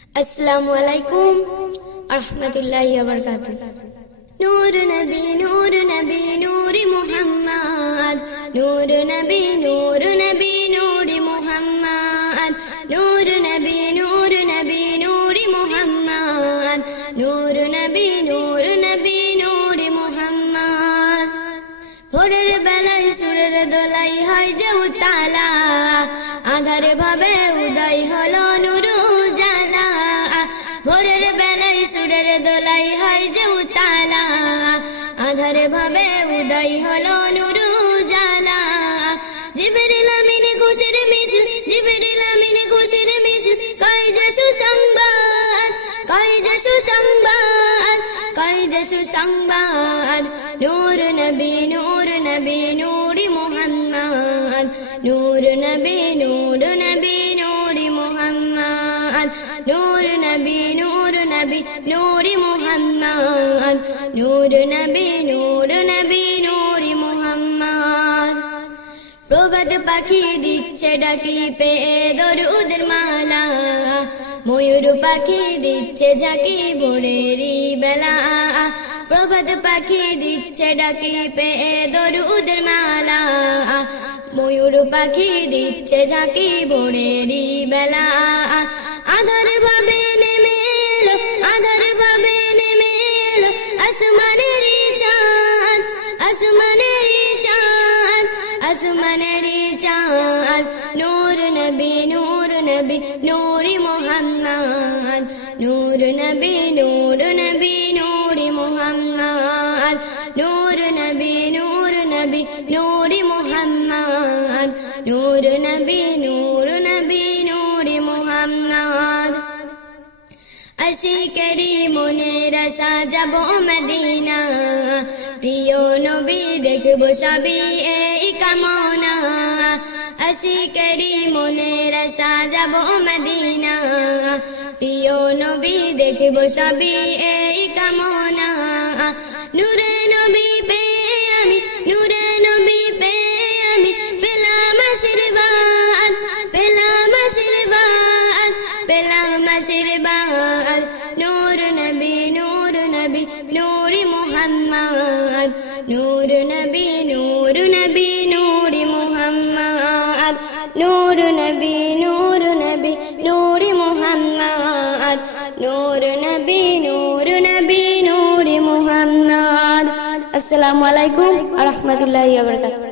अस्सलामु अलैकुम रहमतुल्लाहि व बरकातुहू। नूर नबी नूरी मुहम्मद, नूर नबी नूरी मुहम्मद, नूर नबी नूरी मुहम्मद, नूर नबी नूरी मुहम्मद। भोरेर बेलाय सुरेर दोलाई হয় যে উতালা, আঁধারে ভাবে উদয় হলো নূর উজালা। ভোরের বেলায় সুরের দোলাই হয় যে উতালা, আঁধারে ভাবে উদয় হলো নূর উজালা। জিবরিল আমিন খুশির মিছিল, জিবরিল আমিন খুশির মিছিল, কয় যে সুসংবাদ, কয় যে সুসংবাদ, কয় যে সুসংবাদ। নূর নবী নূরি মুহাম্মদ, নূর নবী নূরি মুহাম্মদ, নূর নবী নূরি মুহাম্মদ, নূর নবী নূরি মুহাম্মদ। প্রভাত পাখি দিচ্ছে ডাকি পেয়ে দরুদের মালা, ময়ূর পাখি দিচ্ছে ঝাঁকি ভোরেরই বেলা। প্রভাত পাখি দিচ্ছে ডাকি পেয়ে দরুদের মালা, ময়ূর পাখি দিচ্ছে ঝাঁকি ভোরেরই বেলা। আধার ভাবে নেমে এলো, আধার ভাবে নেমে এলো আসমানেরই চাঁদ, আসমানেরই চাঁদ, আসমানেরই চাঁদ। নূর নবী নূরি মুহাম্মদ, নূর নবী নূরি মুহাম্মদ, নূর নবী নূরি মুহাম্মদ, নূর নবী নূরি মুহাম্মদ। আশিকেরি মনের আশা যাব মদিনা, প্রিয় নবী দেখব সবই এই কামনা। আশিকেরি মনের আশা যাব মদিনা, প্রিয় নবী দেখব সবই এই কামনা। নূরে নবী পেয়ে আমি, নূরে নবী পেয়ে আমি পেলাম আশীর্বাদ, পেলাম আশীর্বাদ, পেলাম আশীর্বাদ। নূর নবী নূরি মুহাম্মদ, নূর নবী নূরি মুহাম্মদ, নূর নবী নূরি মুহাম্মদ, নূর নবী নূরি মুহাম্মদ। আসসালামু আলাইকুম ওয়া রাহমাতুল্লাহি ওয়া বারাকাতুহু।